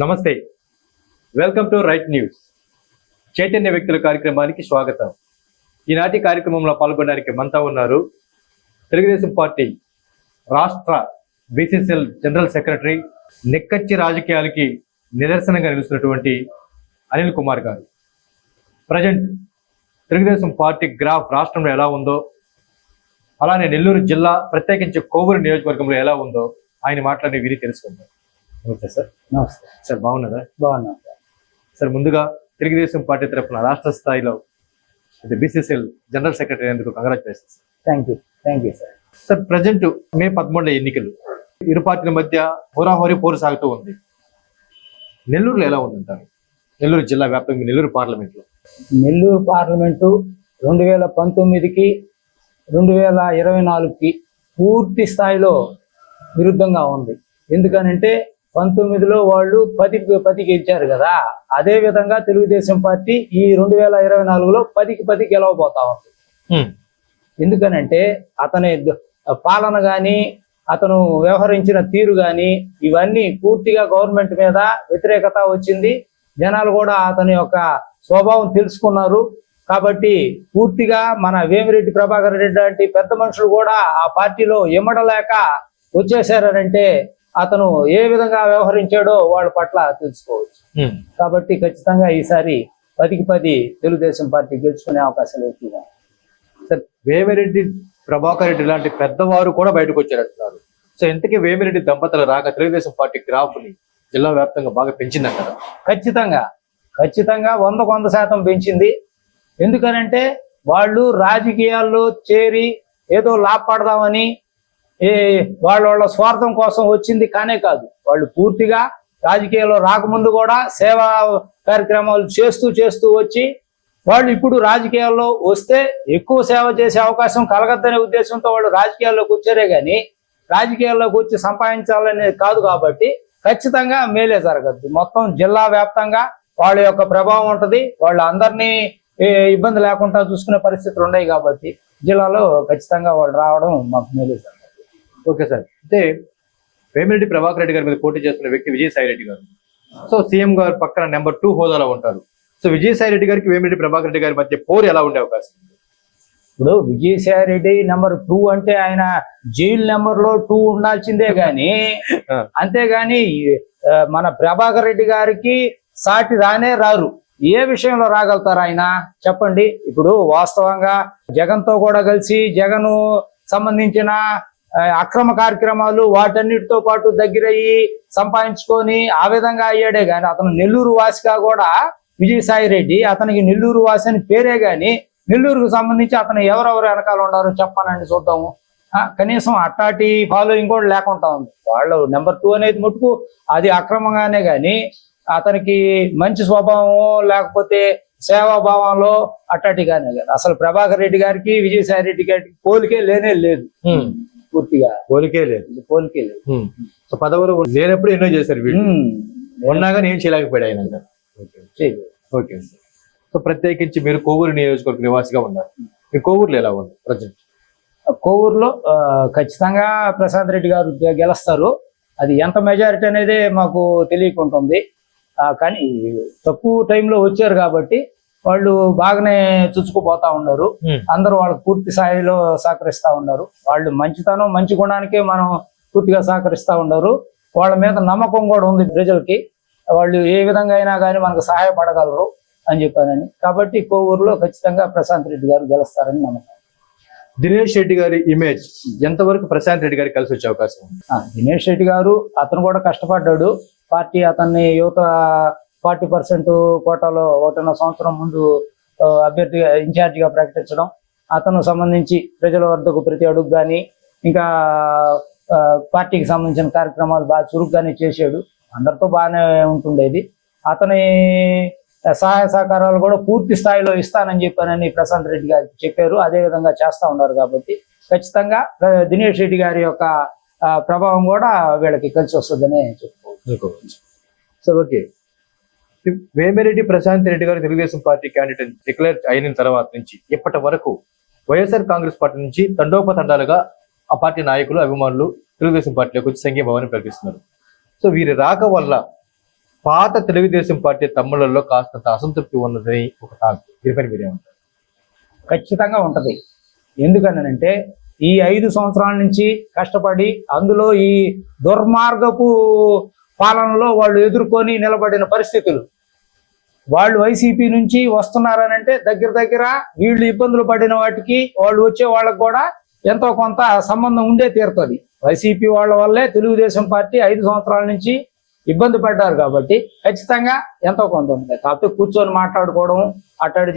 నమస్తే. Welcome to right news చైతన్య వ్యక్తుల కార్యక్రమానికి స్వాగతం. ఈనాటి కార్యక్రమంలో పాల్గొనడానికి మనతో ఉన్నారు తెలుగుదేశం పార్టీ రాష్ట్ర బీసీసీఎల్ జనరల్ సెక్రటరీ నిక్కచ్చి రాజకీయాలకి నిదర్శనంగా నిలుస్తున్నటువంటి అనిల్ కుమార్ గారు. ప్రజెంట్ తెలుగుదేశం పార్టీ గ్రాఫ్ రాష్ట్రంలో ఎలా ఉందో అలానే నెల్లూరు జిల్లా ప్రత్యేకించి కోవూరు నియోజకవర్గంలో ఎలా ఉందో ఆయన మాట్లాడి విని తెలుసుకుందాం. Okay sir. నమస్తే. సార్ బాగున్నదా బాగున్నాం సార్. ముందుగా తెలుగుదేశం పార్టీ తరఫున రాష్ట్ర స్థాయిలో అంటే బీసీసీఎల్ జనరల్ సెక్రటరీ అందుకు congratulations. Thank you thank you sir sir present May పదమూడులో ఎన్నికలు. ఇరు పార్టీల మధ్య హోరాహోరీ పోరు సాగుతూ ఉంది. నెల్లూరులో ఎలా ఉందంటారు? నెల్లూరు జిల్లా వ్యాప్తంగా నెల్లూరు పార్లమెంట్లో. నెల్లూరు పార్లమెంటు రెండు వేల పంతొమ్మిదికి రెండు వేల ఇరవై నాలుగుకి పూర్తి స్థాయిలో విరుద్ధంగా ఉంది. ఎందుకనంటే పంతొమ్మిదిలో వాళ్ళు పదికి పది గెలిచారు కదా. అదే విధంగా తెలుగుదేశం పార్టీ ఈ రెండు వేల ఇరవై నాలుగులో పదికి పది గెలవబోతా ఉంది. ఎందుకనంటే అతని పాలన కానీ అతను వ్యవహరించిన తీరు కానీ ఇవన్నీ పూర్తిగా గవర్నమెంట్ మీద వ్యతిరేకత వచ్చింది. జనాలు కూడా అతని యొక్క స్వభావం తెలుసుకున్నారు. కాబట్టి పూర్తిగా మన వేమిరెడ్డి ప్రభాకర్ రెడ్డి లాంటి పెద్ద మనుషులు కూడా ఆ పార్టీలో ఇమ్మడలేక వచ్చేసారంటే అతను ఏ విధంగా వ్యవహరించాడో వాళ్ళ పట్ల తెలుసుకోవచ్చు. కాబట్టి ఖచ్చితంగా ఈసారి పదికి పది తెలుగుదేశం పార్టీ గెలుచుకునే అవకాశాలు ఎక్కువగా. సార్ వేమిరెడ్డి ప్రభాకర్ రెడ్డి లాంటి పెద్దవారు కూడా బయటకు వచ్చారంటున్నారు. సో ఇంతకీ వేమిరెడ్డి దంపతుల రాక తెలుగుదేశం పార్టీ గ్రాఫ్ని జిల్లా వ్యాప్తంగా బాగా పెంచిందంటారా? ఖచ్చితంగా. ఖచ్చితంగా వందకు వంద శాతం పెంచింది. ఎందుకనంటే వాళ్ళు రాజకీయాల్లో చేరి ఏదో లాభపడదామని ఏ వాళ్ళ వాళ్ళ స్వార్థం కోసం వచ్చింది కానే కాదు. వాళ్ళు పూర్తిగా రాజకీయాల్లో రాకముందు కూడా సేవా కార్యక్రమాలు చేస్తూ చేస్తూ వచ్చి వాళ్ళు ఇప్పుడు రాజకీయాల్లో వస్తే ఎక్కువ సేవ చేసే అవకాశం కలగద్దనే ఉద్దేశంతో వాళ్ళు రాజకీయాల్లోకి వచ్చారే కానీ రాజకీయాల్లోకి వచ్చి సంపాదించాలనేది కాదు కాబట్టి ఖచ్చితంగా మేలే జరగద్దు. మొత్తం జిల్లా వ్యాప్తంగా వాళ్ళ యొక్క ప్రభావం ఉంటుంది. వాళ్ళు అందరినీ ఇబ్బంది లేకుండా చూసుకునే పరిస్థితులు ఉన్నాయి కాబట్టి జిల్లాలో ఖచ్చితంగా వాళ్ళు రావడం మాకు మేలే జరగదు ఓకే సార్. అంటే వేమిరెడ్డి ప్రభాకర్ రెడ్డి గారి మీద పోటీ చేస్తున్న వ్యక్తి విజయసాయి రెడ్డి గారు. సో సీఎం గారు పక్కన నెంబర్ టూ హోదాలో ఉంటారు. సో విజయసాయి రెడ్డి గారికి వేమిరెడ్డి ప్రభాకర్ రెడ్డి గారి మధ్య పోరు ఎలా ఉండే అవకాశం ఇప్పుడు విజయసాయి రెడ్డి నెంబర్ టూ అంటే ఆయన జైలు నెంబర్లో టూ ఉండాల్సిందే గాని. అంతేగాని మన ప్రభాకర్ రెడ్డి గారికి సాటి రానే రారు. ఏ విషయంలో రాగలుగుతారు ఆయన? చెప్పండి. ఇప్పుడు వాస్తవంగా జగన్తో కూడా కలిసి జగన్ సంబంధించిన అక్రమ కార్యక్రమాలు వాటన్నిటితో పాటు దగ్గరయ్యి సంపాదించుకొని ఆ విధంగా అయ్యాడే గాని అతను నెల్లూరు వాసిగా కూడా విజయసాయి రెడ్డి అతనికి నెల్లూరు వాసి అని పేరే గాని నెల్లూరుకు సంబంధించి అతను ఎవరెవరు వెనకాల ఉన్నారో చెప్పానండి చూద్దాము. కనీసం అట్టాటి ఫాలోయింగ్ కూడా లేకుండా ఉంది. వాళ్ళు నెంబర్ టూ అనేది మటుకు అది అక్రమంగానే గాని అతనికి మంచి స్వభావం లేకపోతే సేవాభావంలో అట్టాటిగానే కాదు అసలు ప్రభాకర్ రెడ్డి గారికి విజయసాయి రెడ్డి గారికి పోలికే లేనే లేదు. పూర్తిగా పోలికే లేదు. పోలికే లేదు. సో పదవులు లేనప్పుడు ఎన్నో చేశారు వీళ్ళు. కానీ ఏం చేయలేకపోయాడు ఆయన. ఓకే. సో ప్రత్యేకించి మీరు కోవూరు నియోజకవర్గ నివాసిగా ఉన్నారు. మీ కోవూరులో ఎలా ఉంది ప్రజెంట్? కోవూరులో ఖచ్చితంగా ప్రశాంత్ రెడ్డి గారు గెలుస్తారు. అది ఎంత మెజారిటీ అనేది మాకు తెలియకుంటుంది. కానీ తక్కువ టైంలో వచ్చారు కాబట్టి వాళ్ళు బాగానే చుచ్చుకుపోతా ఉన్నారు. అందరూ వాళ్ళకి పూర్తి స్థాయిలో సహకరిస్తా ఉన్నారు. వాళ్ళు మంచితనం మంచి గుణానికే మనం పూర్తిగా సహకరిస్తా ఉన్నారు. వాళ్ళ మీద నమ్మకం కూడా ఉంది ప్రజలకి. వాళ్ళు ఏ విధంగా అయినా కానీ మనకు సహాయపడగలరు అని చెప్పానని కాబట్టి కోవూరులో ఖచ్చితంగా ప్రశాంత్ రెడ్డి గారు గెలుస్తారని నమ్మకం. దినేష్ రెడ్డి గారి ఇమేజ్ ఎంతవరకు ప్రశాంత్ రెడ్డి గారికి కలిసి వచ్చే అవకాశం దినేష్ రెడ్డి గారు అతను కూడా కష్టపడ్డాడు. పార్టీ అతన్ని యువత ఫార్టీ పర్సెంట్ కోటాలో ఒకటిన్నర సంవత్సరం ముందు అభ్యర్థిగా ఇన్ఛార్జిగా ప్రకటించడం. అతను సంబంధించి ప్రజల వద్దకు ప్రతి అడుగు కానీ ఇంకా పార్టీకి సంబంధించిన కార్యక్రమాలు బాగా చురుగ్గానే చేశాడు. అందరితో బాగానే ఉంటుండేది అతని సహాయ సహకారాలు కూడా పూర్తి స్థాయిలో ఇస్తానని చెప్పానని ప్రశాంత్ రెడ్డి గారు చెప్పారు. అదే విధంగా చేస్తా ఉన్నారు కాబట్టి. ఖచ్చితంగా దినేష్ రెడ్డి గారి యొక్క ప్రభావం కూడా వీళ్ళకి కలిసి వస్తుందని చెప్పుకోవచ్చు. అనుకోవచ్చు so okay. Vemireddy Prashanth Reddy garu Telugu Desam party candidate declare అయిన తర్వాత నుంచి ఇప్పటి వరకు వైఎస్ఆర్ కాంగ్రెస్ పార్టీ నుంచి తండోపతండాలుగా ఆ పార్టీ నాయకులు అభిమానులు తెలుగుదేశం పార్టీలోకి వచ్చి సంఘీభావాన్ని ప్రకటిస్తున్నారు సో వీరి రాక వల్ల పాత తెలుగుదేశం పార్టీ తమ్ముళ్ళలో కాస్తంత అసంతృప్తి ఉన్నదని ఒక టాక్ దీనిపైన మీరేమంటారు ఖచ్చితంగా ఉంటది. ఎందుకనంటే ఈ ఐదు సంవత్సరాల నుంచి కష్టపడి అందులో ఈ దుర్మార్గపు పాలనలో వాళ్ళు ఎదుర్కొని నిలబడిన పరిస్థితులు. వాళ్ళు వైసీపీ నుంచి వస్తున్నారనంటే దగ్గర దగ్గర వీళ్ళు ఇబ్బందులు పడిన వాటికి వాళ్ళు వచ్చే వాళ్ళకు కూడా ఎంతో కొంత సంబంధం ఉండే తీరుతుంది. వైసీపీ వాళ్ళ వల్లే తెలుగుదేశం పార్టీ ఐదు సంవత్సరాల నుంచి ఇబ్బంది పడ్డారు కాబట్టి ఖచ్చితంగా ఎంతో కొంత ఉంది కాకపోతే కూర్చొని మాట్లాడుకోవడం అట్టడి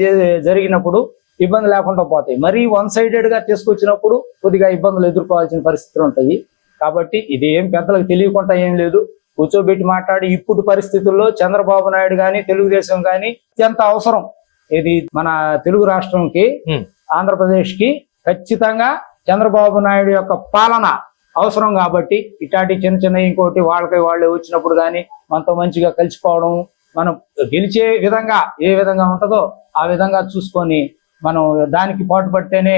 జరిగినప్పుడు ఇబ్బంది లేకుండా పోతాయి. మరీ వన్ సైడెడ్గా తీసుకొచ్చినప్పుడు కొద్దిగా ఇబ్బందులు ఎదుర్కోవాల్సిన పరిస్థితులు ఉంటాయి. కాబట్టి ఇది ఏం పెద్దలకు తెలియకుండా ఏం లేదు. కూర్చోబెట్టి మాట్లాడి ఇప్పుడు పరిస్థితుల్లో చంద్రబాబు నాయుడు కానీ తెలుగుదేశం కానీ అత్యంత అవసరం ఇది మన తెలుగు రాష్ట్రంకి. ఆంధ్రప్రదేశ్కి ఖచ్చితంగా చంద్రబాబు నాయుడు యొక్క పాలన అవసరం కాబట్టి ఇట్లాంటి చిన్న చిన్న ఇంకోటి వాళ్ళకి వాళ్ళు వచ్చినప్పుడు కానీ మనతో మంచిగా కలిసిపోవడం మనం గెలిచే విధంగా ఏ విధంగా ఉంటుందో ఆ విధంగా చూసుకొని మనం దానికి పాటుపడితేనే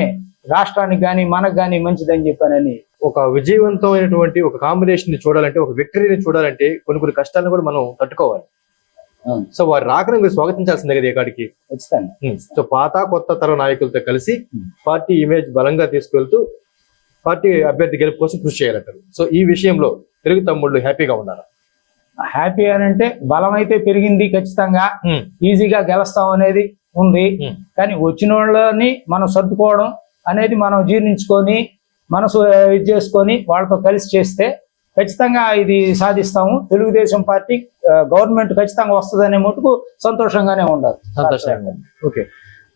రాష్ట్రానికి కానీ మనకు కానీ మంచిదని చెప్పానని ఒక విజయవంతమైనటువంటి ఒక కాంబినేషన్ని చూడాలంటే ఒక విక్టరీని చూడాలంటే కొన్ని కొన్ని కష్టాలను కూడా మనం తట్టుకోవాలి. సో వారి రాకను మీరు స్వాగతించాల్సిందే కదా ఇక్కడికి సో పాత కొత్త తరం నాయకులతో కలిసి. పార్టీ ఇమేజ్ బలంగా తీసుకెళ్తూ పార్టీ అభ్యర్థి గెలుపు కోసం కృషి చేయాలంటారు. సో ఈ విషయంలో తెలుగు తమ్ముళ్ళు హ్యాపీగా ఉన్నారు హ్యాపీ అని అంటే బలం అయితే పెరిగింది ఖచ్చితంగా. ఈజీగా గెలుస్తాం అనేది ఉంది. కానీ వచ్చిన వాళ్ళని మనం సర్దుకోవడం అనేది మనం జీర్ణించుకొని మనసు ఇది చేసుకొని వాళ్ళతో కలిసి చేస్తే ఖచ్చితంగా ఇది సాధిస్తాము. తెలుగుదేశం పార్టీ గవర్నమెంట్ ఖచ్చితంగా వస్తుందనే మటుకు సంతోషంగానే ఉండాలి. సంతోషంగా ఓకే.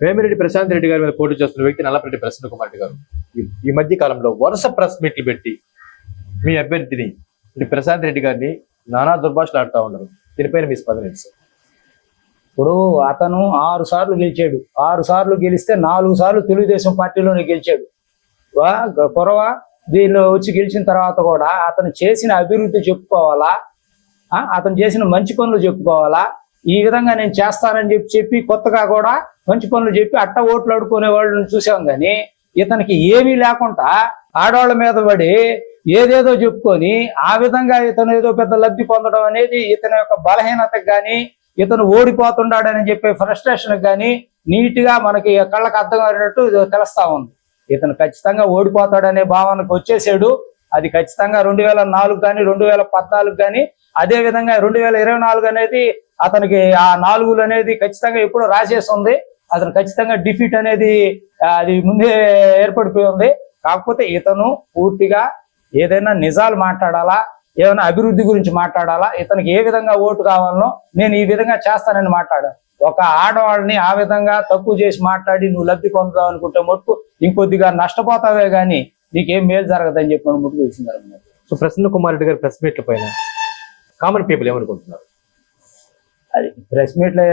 వేమిరెడ్డి ప్రశాంత్ రెడ్డి గారి మీద పోటీ చేస్తున్న వ్యక్తి నల్లపరెడ్డి ప్రసన్న కుమార్ గారు. ఈ- మధ్య కాలంలో వరుస ప్రెస్ మీట్లు పెట్టి మీ అభ్యర్థిని ప్రశాంత్ రెడ్డి గారిని నానా దుర్భాషలు ఆడుతూ ఉన్నారు. దీనిపైన మీ స్పందన? ఇప్పుడు అతను ఆరు సార్లు గెలిచాడు. ఆరు సార్లు గెలిస్తే నాలుగు సార్లు తెలుగుదేశం పార్టీలోనే గెలిచాడు. వా గ- దీనిలో వచ్చి గెలిచిన తర్వాత కూడా అతను చేసిన అభివృద్ధి చెప్పుకోవాలా? అతను చేసిన మంచి పనులు చెప్పుకోవాలా? ఈ విధంగా నేను చేస్తానని చెప్పి చెప్పి కొత్తగా కూడా మంచి పనులు చెప్పి అట్ట ఓట్లు అడుకునే వాళ్ళని చూసాం కానీ ఇతనికి ఏమీ లేకుండా ఆడవాళ్ళ మీద పడి ఏదేదో చెప్పుకొని ఆ విధంగా ఇతను ఏదో పెద్ద లబ్ధి పొందడం అనేది ఇతని యొక్క బలహీనతకు కానీ ఇతను ఓడిపోతున్నాడని చెప్పే ఫ్రస్ట్రేషన్ కానీ నీట్గా మనకి కళ్ళకు అర్థం అయినట్టు తెలుస్తా ఉంది. ఇతను ఖచ్చితంగా ఓడిపోతాడనే భావనకు వచ్చేసాడు. అది ఖచ్చితంగా రెండు వేల నాలుగు కానీ రెండు వేల పద్నాలుగు కానీ అదే విధంగా రెండు వేల ఇరవై నాలుగు అనేది అతనికి ఆ నాలుగులు అనేది ఖచ్చితంగా ఎప్పుడో రాసేసి ఉంది. అతను ఖచ్చితంగా డిఫీట్ అనేది అది ముందే ఏర్పడిపోయి ఉంది. కాకపోతే ఇతను పూర్తిగా ఏదైనా నిజాలు మాట్లాడాలా ఏమైనా అభివృద్ధి గురించి మాట్లాడాలా ఇతనికి ఏ విధంగా ఓటు కావాలనో నేను ఈ విధంగా చేస్తానని మాట్లాడాను. ఒక ఆడవాళ్ళని ఆ విధంగా తక్కువ చేసి మాట్లాడి నువ్వు లబ్ధి పొందుతావు అనుకుంటే మటుకు ఇంకొద్దిగా నష్టపోతావే గానీ నీకేం మేలు జరగదని చెప్పి మనం ముట్టుకు తెలిసింది సో ప్రసన్న కుమార్ రెడ్డి గారి ప్రెస్ మీట్ల పైన కామన్ పీపుల్ ఏమనుకుంటున్నారు? అది ప్రెస్ మీట్లు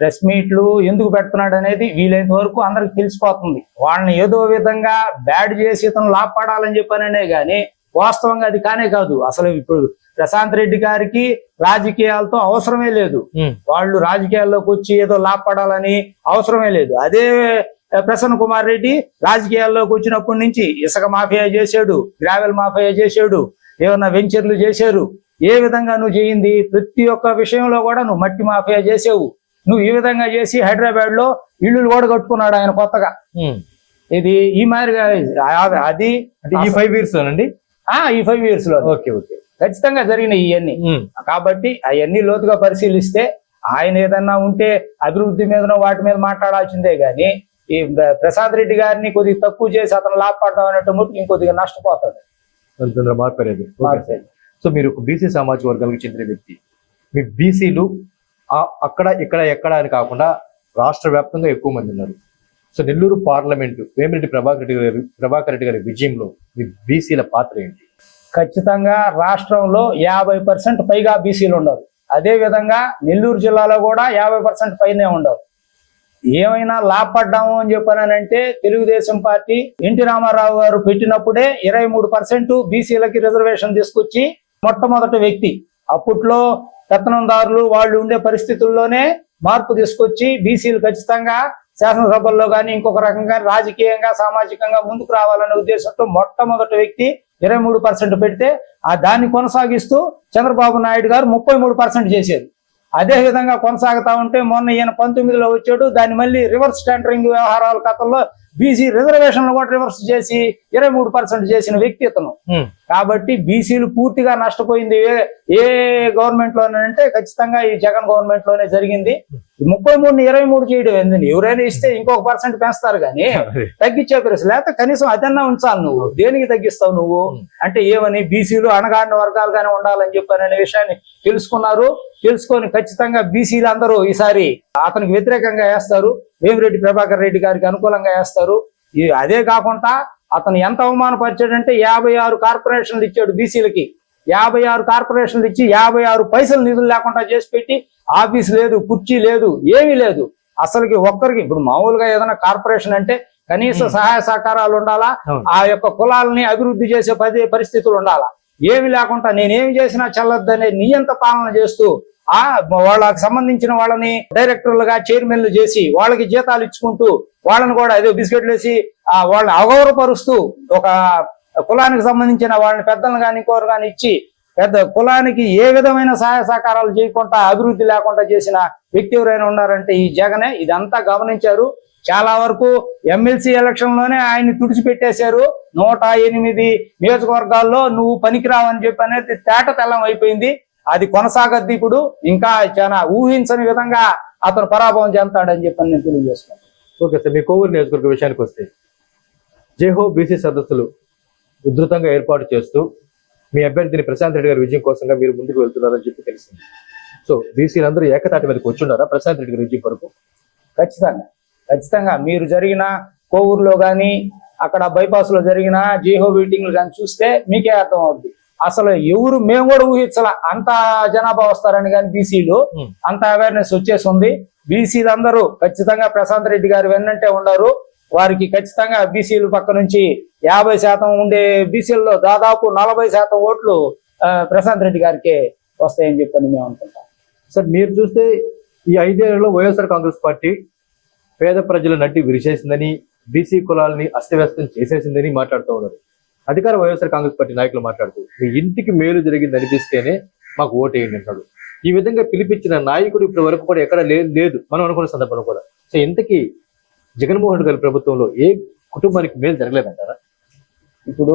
ప్రెస్ మీట్లు ఎందుకు పెడుతున్నాడు అనేది వీలైనంత వరకు అందరికి తెలిసిపోతుంది. వాళ్ళని ఏదో విధంగా బ్యాడ్ చేసి ఇతను లాభపడాలని చెప్పాననే గాని వాస్తవంగా అది కానే కాదు. అసలు ఇప్పుడు ప్రశాంత్ రెడ్డి గారికి రాజకీయాలతో అవసరమే లేదు. వాళ్ళు రాజకీయాల్లోకి వచ్చి ఏదో లాభపడాలని అవసరమే లేదు. అదే ప్రసన్న కుమార్ రెడ్డి రాజకీయాల్లోకి వచ్చినప్పటి నుంచి ఇసుక మాఫియా చేశాడు గ్రావెల్ మాఫియా చేశాడు ఏమన్నా వెంచర్లు చేశారు. ఏ విధంగా నువ్వు చేయింది? ప్రతి ఒక్క విషయంలో కూడా నువ్వు మట్టి మాఫియా చేసావు నువ్వు ఈ విధంగా చేసి హైదరాబాద్లో ఇల్లులు కూడా కట్టుకున్నాడు ఆయన కొత్తగా. ఇది ఈ మాదిరిగా అది ఈ ఫైవ్ ఇయర్స్ అండి ఈ ఫైవ్ ఇయర్స్లో ఓకే ఓకే. ఖచ్చితంగా జరిగినాయి ఇవన్నీ కాబట్టి అవన్నీ లోతుగా పరిశీలిస్తే ఆయన ఏదన్నా ఉంటే అభివృద్ధి మీదనో వాటి మీద మాట్లాడాల్సిందే గాని ఈ ప్ర- ప్రసాద్ రెడ్డి గారిని కొద్దిగా తక్కువ చేసి అతను లాభపడడం అనేట్టు ముట్టు ఇంకొద్దిగా నష్టపోతాడు. తొందర మార్పు అనేది మార్పు. సో మీరు ఒక బీసీ సామాజిక వర్గాలకు చెందిన వ్యక్తి. మీ బీసీలు అక్కడ ఇక్కడ ఎక్కడ అని కాకుండా రాష్ట్ర వ్యాప్తంగా ఎక్కువ మంది ఉన్నారు. సో నెల్లూరు పార్లమెంటు వేమిరెడ్డి ప్రభాకర్ రెడ్డి గారి ప్రభాకర్ రెడ్డి గారి విజయంలో మీ బీసీల పాత్ర ఏంటి? ఖచ్చితంగా రాష్ట్రంలో యాభై పర్సెంట్ పైగా బీసీలు ఉండరు. అదే విధంగా నెల్లూరు జిల్లాలో కూడా యాభై పర్సెంట్ పైనే ఉండరు. ఏమైనా లాభపడ్డాము అని చెప్పానంటే తెలుగుదేశం పార్టీ ఎన్టీ రామారావు గారు పెట్టినప్పుడే ఇరవై మూడు పర్సెంట్ బీసీలకి రిజర్వేషన్ తీసుకొచ్చి మొట్టమొదటి వ్యక్తి. అప్పట్లో పెత్తనందారులు వాళ్ళు ఉండే పరిస్థితుల్లోనే మార్పు తీసుకొచ్చి బీసీలు ఖచ్చితంగా శాసనసభల్లో కానీ ఇంకొక రకంగా రాజకీయంగా సామాజికంగా ముందుకు రావాలనే ఉద్దేశంతో మొట్టమొదటి వ్యక్తి ఇరవై మూడు పర్సెంట్ పెడితే ఆ దాన్ని కొనసాగిస్తూ చంద్రబాబు నాయుడు గారు ముప్పై మూడు పర్సెంట్ చేశారు అదే విధంగా కొనసాగుతా ఉంటే మొన్న ఈయన పంతొమ్మిదిలో వచ్చాడు దాన్ని మళ్ళీ రివర్స్ టెండరింగ్ వ్యవహారాల కథల్లో బీసీ రిజర్వేషన్లు కూడా రివర్స్ చేసి ఇరవై మూడు పర్సెంట్ చేసిన వ్యక్తి ఇతను. కాబట్టి బీసీలు పూర్తిగా నష్టపోయింది ఏ- గవర్నమెంట్ లోనంటే ఖచ్చితంగా ఈ జగన్ గవర్నమెంట్లోనే జరిగింది. ముప్పై మూడు ఇరవై మూడు చేయడం ఏందని ఎవరైనా ఇస్తే ఇంకొక పర్సెంట్ పెంచుతారు కానీ. తగ్గించే పరిస్థితి. లేకపోతే కనీసం అదన్నా ఉంచాలి నువ్వు. దేనికి తగ్గిస్తావు నువ్వు? అంటే ఏమని బీసీలు అణగాడిన వర్గాలుగానే ఉండాలని చెప్పని అనే విషయాన్ని తెలుసుకున్నారు. తెలుసుకొని ఖచ్చితంగా బీసీలు అందరూ ఈసారి అతనికి వ్యతిరేకంగా వేస్తారు. వేమిరెడ్డి ప్రభాకర్ రెడ్డి గారికి అనుకూలంగా వేస్తారు. అదే కాకుండా అతను ఎంత అవమానపరిచాడంటే యాభై ఆరు కార్పొరేషన్లు ఇచ్చాడు బీసీలకి. యాభై ఆరు కార్పొరేషన్లు ఇచ్చి యాభై ఆరు పైసలు నిధులు లేకుండా చేసి పెట్టి ఆఫీస్ లేదు కుర్చీ లేదు ఏమీ లేదు. అసలుకి ఒక్కరికి ఇప్పుడు మామూలుగా ఏదైనా కార్పొరేషన్ అంటే కనీస సహాయ సహకారాలు ఉండాలా. ఆ యొక్క కులాలని అభివృద్ధి చేసే పది పరిస్థితులు ఉండాలా? ఏమి లేకుండా నేనేమి చేసినా చెల్లొద్దనే నియంత పాలన చేస్తూ ఆ వాళ్ళకి సంబంధించిన వాళ్ళని డైరెక్టర్లుగా చైర్మన్లు చేసి వాళ్ళకి జీతాలు ఇచ్చుకుంటూ వాళ్ళని కూడా ఏదో బిస్కెట్లు వేసి ఆ వాళ్ళని అగౌరవపరుస్తూ ఒక కులానికి సంబంధించిన వాళ్ళని పెద్దలను కానీ ఇంకోరు కానీ ఇచ్చి పెద్ద కులానికి ఏ విధమైన సహాయ సహకారాలు చేయకుండా అభివృద్ధి లేకుండా చేసిన వ్యక్తి ఎవరైనా ఉన్నారంటే ఈ జగనే. ఇదంతా గమనించారు. చాలా వరకు ఎమ్మెల్సీ ఎలక్షన్లోనే ఆయన్ని తుడిచిపెట్టేశారు. నూట ఎనిమిది నియోజకవర్గాల్లో నువ్వు పనికిరావని చెప్పి అనేది తేట తెల్లం అయిపోయింది. అది కొనసాగద్ది ఇప్పుడు. ఇంకా చాలా ఊహించని విధంగా అతను పరాభవం చెందుతాడని చెప్పి నేను తెలియజేసుకున్నాను ఓకే సార్ మీ కోవూరు నియోజకవర్గ విషయానికి వస్తే జేహో బీసీ సదస్సులు ఉధృతంగా ఏర్పాటు చేస్తూ మీ అభ్యర్థిని ప్రశాంత్ రెడ్డి గారి విజయం కోసంగా మీరు ముందుకు వెళ్తున్నారని చెప్పి తెలిసింది సో బీసీలందరూ ఏకతాటి మీదకి వచ్చున్నారా? ప్రశాంత్ రెడ్డి గారి విజయం కొరకు? ఖచ్చితంగా. ఖచ్చితంగా. మీరు జరిగిన కోవూరులో కానీ అక్కడ బైపాస్లో జరిగిన జీహో మీటింగ్లు కానీ చూస్తే మీకే అర్థం అవుద్ది అసలు ఎవరు మేము కూడా ఊహించాల అంత జనాభా వస్తారని కానీ బీసీలు. అంత అవేర్నెస్ వచ్చేసి ఉంది బీసీలు అందరూ ఖచ్చితంగా ప్రశాంత్ రెడ్డి గారు వెన్నంటే ఉన్నారు. వారికి ఖచ్చితంగా బీసీలు పక్క నుంచి యాభై శాతం ఉండే బీసీల్లో దాదాపు నలభై శాతం ఓట్లు ప్రశాంత్ రెడ్డి గారికే వస్తాయని చెప్పని మేము అనుకుంటాం. సార్ మీరు చూస్తే ఈ ఐదేళ్ళలో వైఎస్ఆర్ కాంగ్రెస్ పార్టీ పేద ప్రజల నడ్డి విరిచేసిందని బీసీ కులాలని అస్తవ్యస్తం చేసేసిందని మాట్లాడుతూ ఉన్నారు. అధికార వైఎస్ఆర్ కాంగ్రెస్ పార్టీ నాయకులు మాట్లాడుతూ మీ ఇంటికి మేలు జరిగింది అనిపిస్తేనే మాకు ఓటు వేయండి అంటాడు ఈ విధంగా పిలిపించిన నాయకుడు ఇప్పటి వరకు కూడా ఎక్కడ లేదు లేదు. మనం అనుకున్న సందర్భంలో కూడా. సో ఇంతకీ జగన్మోహన్ రెడ్డి గారి ప్రభుత్వంలో ఏ కుటుంబానికి మేలు జరగలేదంటారా? ఇప్పుడు